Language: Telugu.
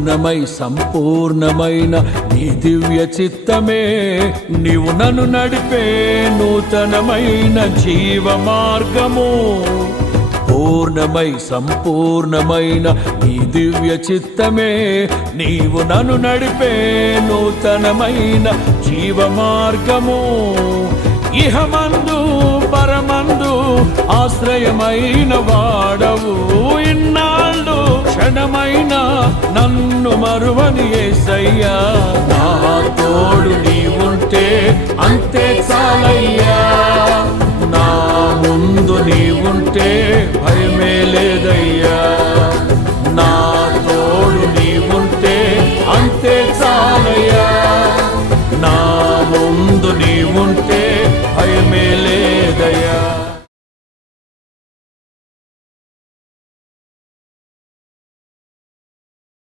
పూర్ణమై సంపూర్ణమైన నీ దివ్య చిత్తమే నీవు నన్ను నడిపే నూతనమైన జీవ మార్గము. పూర్ణమై సంపూర్ణమైన నీ దివ్య చిత్తమే నీవు నన్ను నడిపే నూతనమైన జీవ మార్గము. ఇహమందు పరమందు ఆశ్రయమైన వాడవు, ఇన్నాళ్ళు క్షణమైన నన్ను మరువని యేసయ్యా. నా తోడు నీ